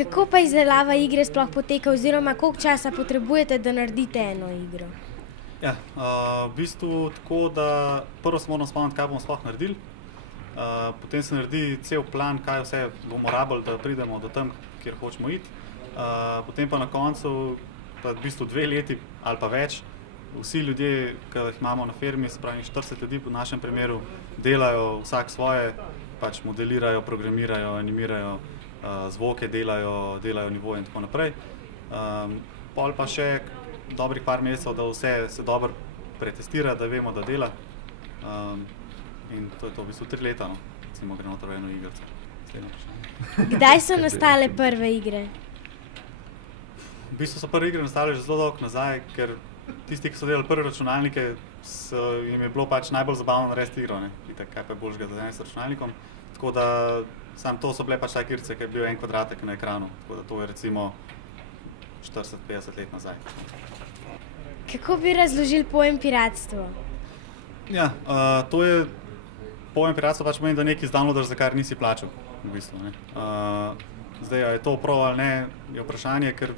Kako pa izdelava igre sploh poteka oziroma koliko časa potrebujete, da naredite eno igro? Ja, v bistvu tako, da prvo se moramo spomniti, kaj bomo sploh naredili. Potem se naredi cel plan, kaj vse bomo rabili, da pridemo do tam, kjer hočemo iti. Potem pa na koncu, v bistvu 2 leti ali pa več, vsi ljudje, ki jih imamo na firmi, se pravi 40 ljudi v našem primeru, delajo vsak svoje, pač modelirajo, programirajo, animirajo, zvoke delajo nivoje in tako naprej. Pol pa še dobrih par mesecev, da vse se dobro pretestira, da vemo, da dela. In to je to, v bistvu 3 leta, no, recimo gre noter v eno igrico. Kdaj so nastale prve igre? V bistvu so prve igre nastale že zelo dolgo nazaj, ker tisti, ki so delali prve računalnike, jim je bilo pač najbolj zabavno narediti igro, ne. Itak, kaj pa je boljšega za s računalnikom. Tako da, samo to so bile pač take igrice, ki je bil en kvadratek na ekranu. Tako da to je recimo 40-50 let nazaj. Kako bi razložili pojem piratstvo? Ja, to je pojem piratstva pač pomeni, da nekaj zdownloadaš, za kar nisi plačal, v bistvu, ne. Zdaj, a je to prav ali ne, je vprašanje, ker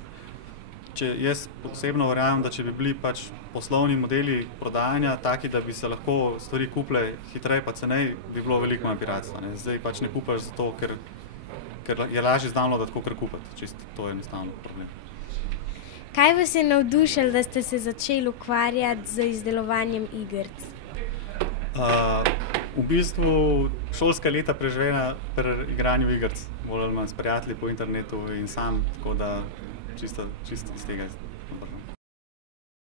jaz osebno verjamem, da če bi bili pač poslovni modeli prodajanja taki, da bi se lahko stvari kupile hitreje pa ceneje, bi bilo veliko manj piratstva, ne. Zdaj pač ne kupaš zato, ker je lažje zdownloadati, kakor kupiti. Čisto to je enostavno problem. Kaj vas je navdušilo, da ste se začeli ukvarjati z izdelovanjem igric? V bistvu šolska leta preživela pri igranju igric, bolj ali manj s prijatelji po internetu in sam, tako da čisto iz tega.